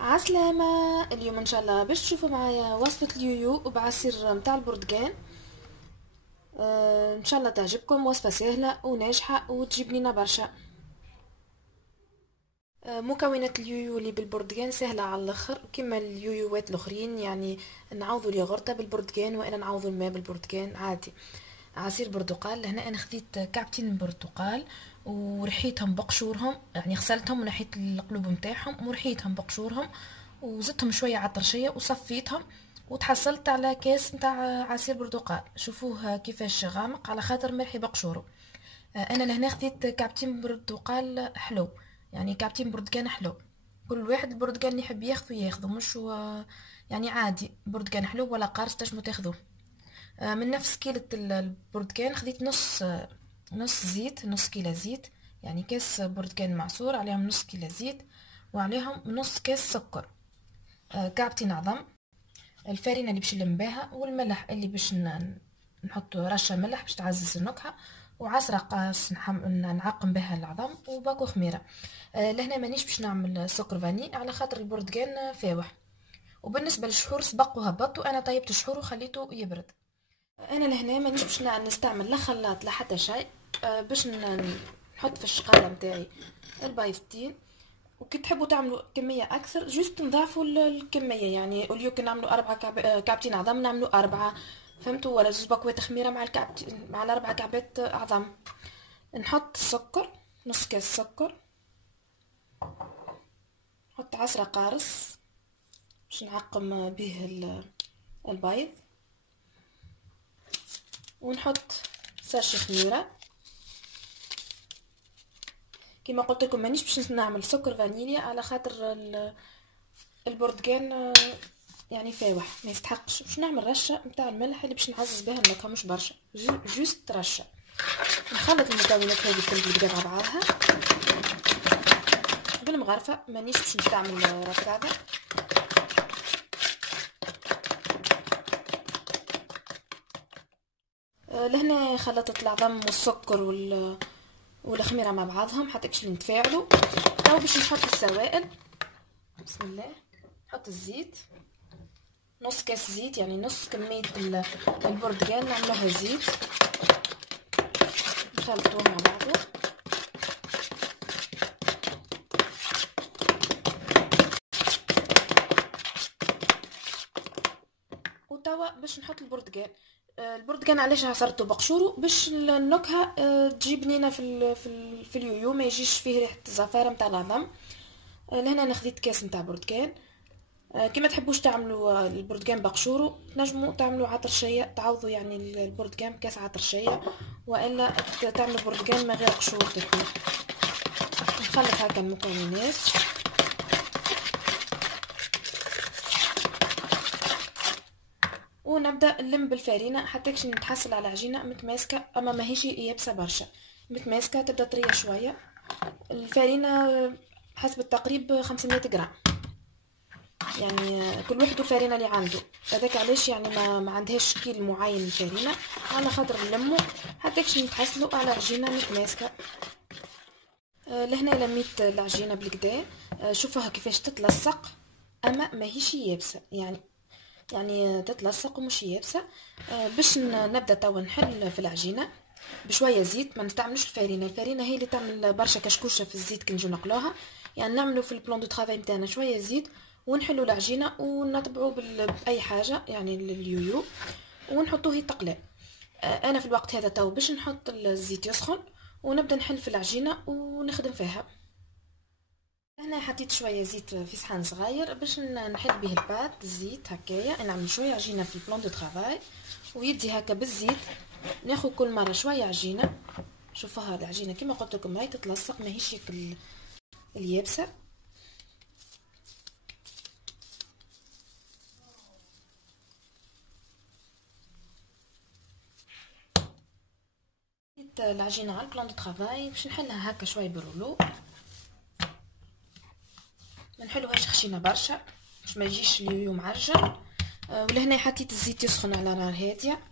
عسلامة. اليوم ان شاء الله باش تشوفوا معايا وصفة اليويو بعصير متاع البرتقال. ان شاء الله تعجبكم، وصفة سهلة وناجحة وتجيب لينا برشا. مكونات اليويو اللي بالبرتقال سهلة على الاخر كما اليويوات الاخرين، يعني نعوضوا الياغورتا بالبرتقال وانا نعوضوا الماء بالبرتقال عادي. عصير برتقال، هنا انا خديت كعبتين برتقال ورحيتهم بقشورهم، يعني غسلتهم ونحيت القلوب متاعهم ورحيتهم بقشورهم وزدتهم شويه على الطرشيه وصفيتهم وتحصلت على كاس نتاع عصير برتقال. شوفوه كيفاش غامق على خاطر مرحي بقشوره. انا لهنا خديت كعبتين برتقال حلو، يعني كعبتين برتقال حلو. كل واحد البرتقال اللي يحب ياخذه مش يعني عادي برتقال حلو ولا قارص تنجمو تاخذوه. من نفس كيلة البرتقال خديت نص زيت، نص كيلة زيت، يعني كاس برتقال معصور عليهم نص كيلة زيت وعليهم نص كاس سكر. كعبتين عظم، الفارينة اللي باش نلمباها والملح اللي باش نحط رشة ملح باش تعزز النكهة، وعصرة قاص نعقم بها العظم وباكو خميرة. لهنا مانيش باش نعمل سكر فاني على خاطر البرتقال فاوح. وبالنسبة للشحور سبق وهبط وانا طيبت الشحور وخليته يبرد. انا لهنا مانيش باش نستعمل لا خلاط لا حتى شيء. باش نحط في الشقاله متاعي البيضتين، وكي تحبوا تعملوا كميه اكثر جوست نضاعفوا الكميه، يعني اوليو كي نعملوا كعبتين عظم نعملوا اربعه، فهمتوا؟ ولا زوج باكوات خميره مع الكعبتين مع الاربع كعبات عظم. نحط السكر، نص كاس سكر، نحط عصره قارص باش نعقم به البيض، ونحط ساشي خميره. كما قلت لكم مانيش باش نعمل سكر فانيليا على خاطر البرتقال يعني فاوح ما يستحقش. باش نعمل رشه نتاع الملح اللي باش نعزز بها النكهه، مش برشا، جوست رشه. نخلط المكونات هذه كل مع بعضها بالمغرفه، مانيش باش نستعمل ركاده. لهنا خلطت العظم والسكر والخميره مع بعضهم حتى كش نتفاعلوا. او باش نحط السوائل. بسم الله. نحط الزيت، نص كاس زيت، يعني نص كمية البرتقال نعملوها زيت، نخلطوه مع بعضه. وتوا باش نحط البرتقال. البرتقال علاش عصرته بقشوره؟ باش النكهه تجي بنينه في اليويو، ما يجيش فيه ريحه الزفاره نتاع العظم. لهنا انا خديت كاس نتاع برتقال. كما تحبوش تعملوا البرتقال بقشوره تنجموا تعملوا عطرشيه، تعوضوا يعني البرتقال بكاس عطرشيه، والا تعملوا برتقال من غير قشور تكون. نخلط هكا المكونات ونبدا نلم بالفارينه حتى كش نتحصل على عجينه متماسكه، اما ماهيش يابسه برشا، متماسكه تبدا طريه شويه. الفارينه حسب التقريب 500 غرام، يعني كل واحد والفارينه اللي عنده. هذاك علاش يعني ما عندهاش كيل معين الفارينه، على خاطر نلمو حتى كش نتحصلوا على عجينه متماسكه. لهنا لميت العجينه بالكدا. شوفوها كيفاش تتلصق، اما ماهيش يابسه، يعني تتلصق ومش يابسه. باش نبدا توا نحل في العجينه بشويه زيت. ما نستعملوش الفارينه هي اللي تعمل برشا كشكوشه في الزيت كي نجو نقلوها، يعني نعملوا في البلان دو طرافاي نتاعنا شويه زيت ونحلوا العجينه ونطبعوا باي حاجه يعني اليويو ونحطوه يتقلى. انا في الوقت هذا تو باش نحط الزيت يسخن ونبدا نحل في العجينه ونخدم فيها. هنا حطيت شويه زيت في صحن صغير باش نحل به البات الزيت هكايا. نعمل شويه عجينه في البلان دو طرافاي ويدي هكا بالزيت، ناخذ كل مره شويه عجينه. شوفوها العجينه كما قلت لكم هاي تتلصق ماهيش اليابسه. حطيت العجينه على البلان دو طرافاي باش نحلها هكا شويه برولو، ما نحلوهاش خشينه برشا باش ما يجيش اليويو معجن. ولهنا حطيت الزيت يسخن على نار هاديه،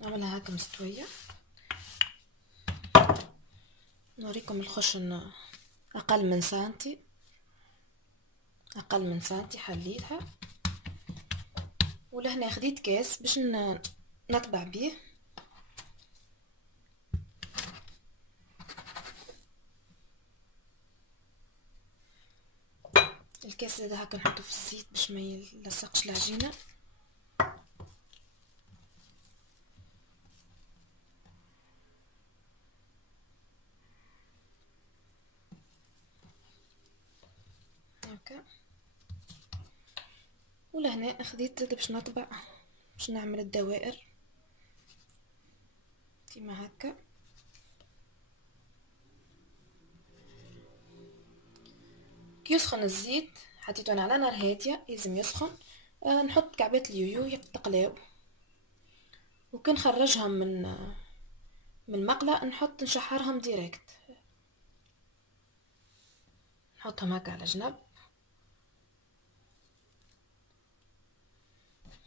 نعملها هكا مستويه. نوريكم الخشن اقل من سنتي، اقل من سنتي حليتها. ولهنا خديت كاس باش نطبع بيه. الكاس هذا هكا نحطه في الزيت باش ما يلصقش العجينه. هكا. ولهنا خديت باش نطبع، باش نعمل الدوائر كيما هكا. كي يسخن الزيت حطيته انا على نار هاديه، لازم يسخن. نحط كعبات اليويو يتقلاو، وكي نخرجهم من المقله نشحرهم ديريكت، نحطهم هكا على جنب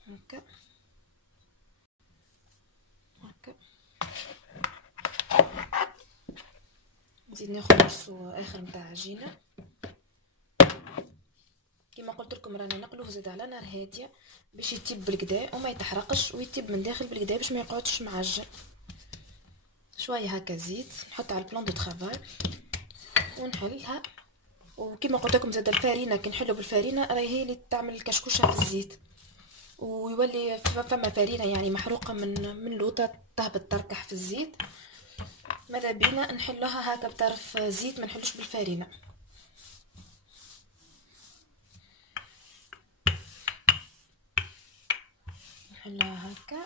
هكا هكا. نزيد ناخذ نص اخر متاع عجينه. كما قلت لكم رانا نقلوه زاد على نار هاديه باش يطيب بالكدا وما يتحرقش، ويطيب من داخل بالكدا باش ما يقعدش معجن. شويه هكا زيت نحط على البلان دو طرافاي ونحلها. وكما قلت لكم زاد الفارينه كي نحلو بالفارينه راهي هي اللي تعمل الكشكوشه في الزيت، ويولي فما فارينه يعني محروقه من لوطه تهبط تركح في الزيت. ماذا بينا نحلوها هكا بطرف زيت، ما نحلوش بالفارينه. نحلها هكا،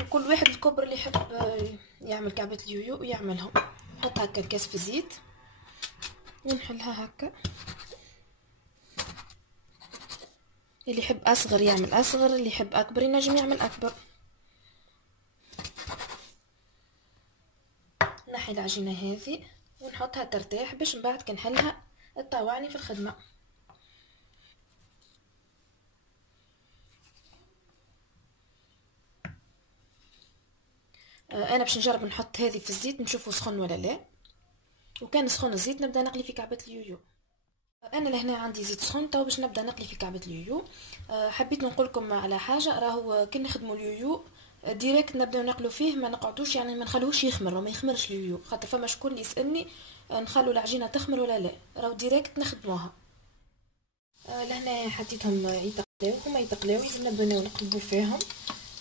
وكل واحد الكبر اللي يحب يعمل كعبة اليويو ويعملهم. نحط هكا الكاس في زيت ونحلها هكا. اللي يحب اصغر يعمل اصغر، اللي يحب اكبر ينجم يعمل اكبر. نحي العجينه هذه ونحطها ترتاح باش من بعد كنحلها تطاوعني في الخدمه. انا باش نجرب نحط هذه في الزيت نشوفه سخن ولا لا، وكان سخن الزيت نبدا نقلي في كعبه اليويو. انا لهنا عندي زيت سخون تو باش نبدا نقلي في كعبه اليويو. حبيت نقول لكم على حاجه، راهو كي نخدموا اليويو ديريكت نبداو نقلو فيه، ما نقعدوش يعني ما نخلوهوش يخمر وما يخمرش اليويو، خاطر فما شكون اللي يسالني نخلو العجينه تخمر ولا لا. راهو ديريكت نخدموها. لهنا حطيتهم يتقلاو، هما يتقلاو لازم نبداو نقلبو فيهم.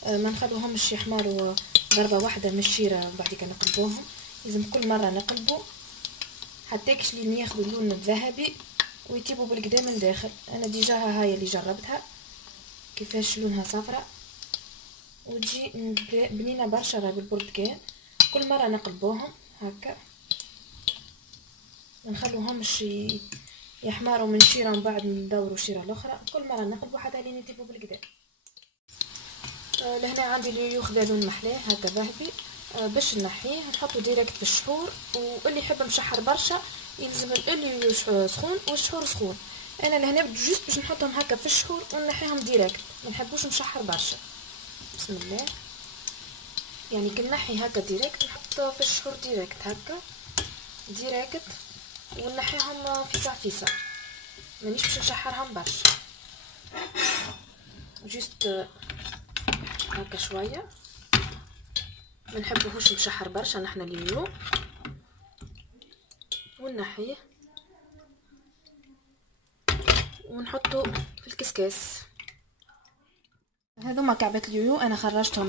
ما نخلوهمش يحمروا ضربه واحده من الشيره بعد كده نقلبوهم. لازم كل مره نقلبو حتى كش لين ياخذوا اللون الذهبي ويطيبوا بالكدا من داخل. انا ديجا هاي اللي جربتها كيفاش لونها صفراء وتجي بنينه برشا راهي بالبرتقال. كل مره نقلبوهم هكا، ما نخلوهمش يحمروا من شيره ومن بعد ندوروا شيره الاخرى. كل مره نقلبوا حتى لين يطيبوا بالكدا. لهنا عندي اليويو خذا لون محلاه هكا ذهبي. باش نحيه نحطه ديريكت في الشحور، واللي يحب مشحر برشا يلزم اليويو سخون والشحور سخون. انا لهنا جوست باش نحطهم هكا في الشحور ونحيهم ديريكت، ما نحبوش مشحر برشا. بسم الله. يعني كي نحي هكا ديريكت نحط في الشحور ديريكت هكا ديريكت ونحيهم فيسع فيسع، مانيش باش نشحرهم برشا. جوست هكا شويه، ما نحبوهوش مشحر برشا نحنا اليويو. ونحيه ونحطه في الكسكاس. هذوما كعبات اليويو انا خرجتهم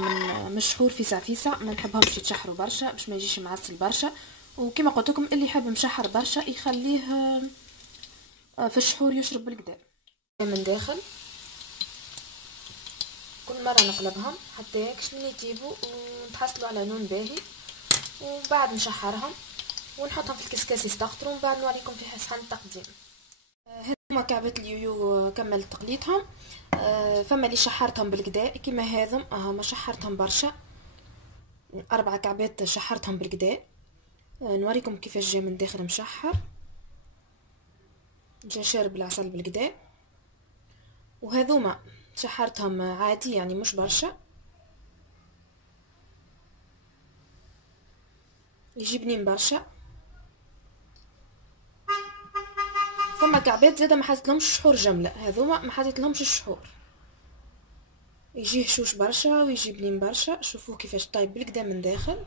من الشحور فيسع فيسع، ما نحبهمش يتشحروا برشا باش ما يجيش معسل برشا. وكما قلت لكم اللي يحب مشحر برشا يخليه في الشحور يشرب بالكدا من داخل. كل مره نقلبهم حتى ياكش لين يطيبوا ونتحصلوا على لون باهي، وبعد نشحرهم ونحطهم في الكسكاس يستقطروا، ومن بعد نوريكم في صحن التقديم. هذوما كعبات اليويو كملت تقليتهم. فما اللي شحرتهم بالكدا كيما هذم، ما شحرتهم برشا. 4 كعبات شحرتهم بالكدا. نوريكم كيفاش جا من داخل مشحر، جا شارب العسل بالكدا. وهذوما شحرتهم عادي يعني مش برشا. يجي بنين برشا. فما كعبات زاده ما حطيتلهمش الشحور جمله، هذوما ما حطيتلهمش الشحور، يجي هشوش برشا ويجي بنين برشا. شوفوه كيفاش طايب بالكدا من داخل.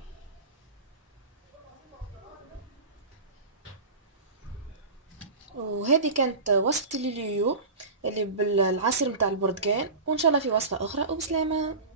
وهذه كانت وصفتي لليو اللي بالعصير متاع البرتقال، وان شاء الله في وصفه اخرى، وبسلامه.